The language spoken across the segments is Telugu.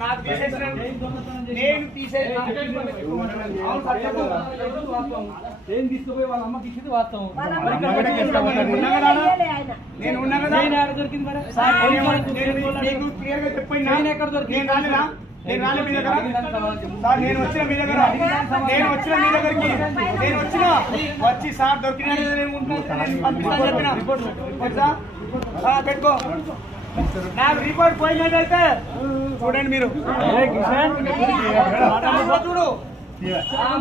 నాకు తీసేసిన నేను తీసేసి ఏం తీసుకుపోయి వాళ్ళ అమ్మకి ఇచ్చింది వాస్తవం. నేను ఉన్నా కదా దొరికింది మరి నీకు క్లియర్ గా చెప్పినా ఎక్కడ దొరికింది? నేను రాలే మీ దగ్గర సార్. నేను వచ్చిన మీ దగ్గర దగ్గరికి నేను వచ్చి సార్ దొరికిన చెప్పిన పెట్టుకో. నాకు రిపోర్ట్ పోయినట్టయితే చూడండి మీరు చూడు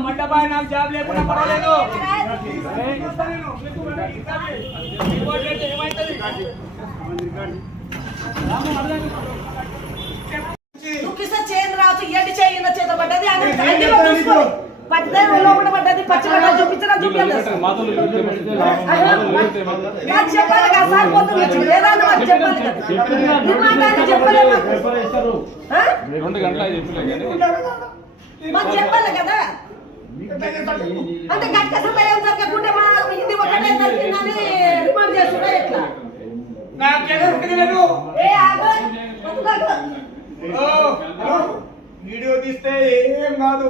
మండపాయ నాకు జాబ్ లేకుండా పర్వాలేదు. రిపోర్ట్ అయితే ఏమవుతుంది? చేను రావచ్చు ఎడి చేయిన చేత పడ్డది పడ్డది పచ్చగా చూపించడం చూపించాలి కదా సార్. పోతుంది చెప్పాలి మాకు చెప్పాలి కదా. అంటే గట్ట సమయం జరగకుంటే మా ఇది ఒకటే జరిగిందని రిమాండ్ చేస్తున్నా ఎట్లా వీడియో తీస్తే ఏం కాదు.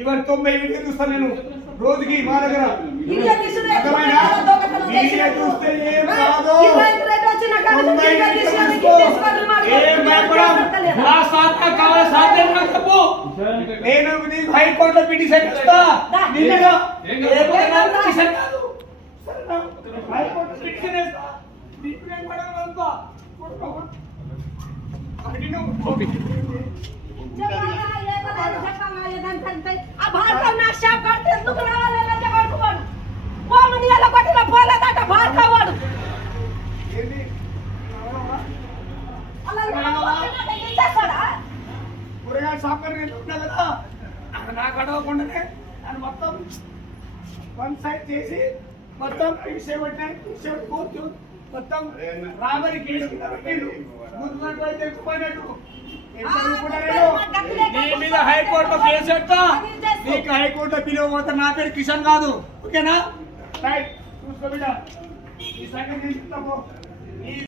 ఇవన్నీ 90 వీడియో చూస్తాను నేను రోజుకి మా దగ్గర. వీడియో చూస్తే ఏం కాదు. నేను హైకోర్టులో పిటిషన్ ఇస్తా. హైకోర్టు పిటిషన్ ఇస్తా. కూరగాయల షాప్ ఉన్నా కదా నాకు అడగకుండానే నన్ను మొత్తం వన్ సైడ్ చేసి మొత్తం తీసేబట్టిన మొత్తం రాబరి కేసు నీ మీద హైకోర్టులో కేసు పెడతా. నీకు హైకోర్టులో పిలువబోతా. నా పేరు కిషన్ కాదు. ఓకేనా? రైట్ చూసుకో బిడ్డ. ఈ సంగతి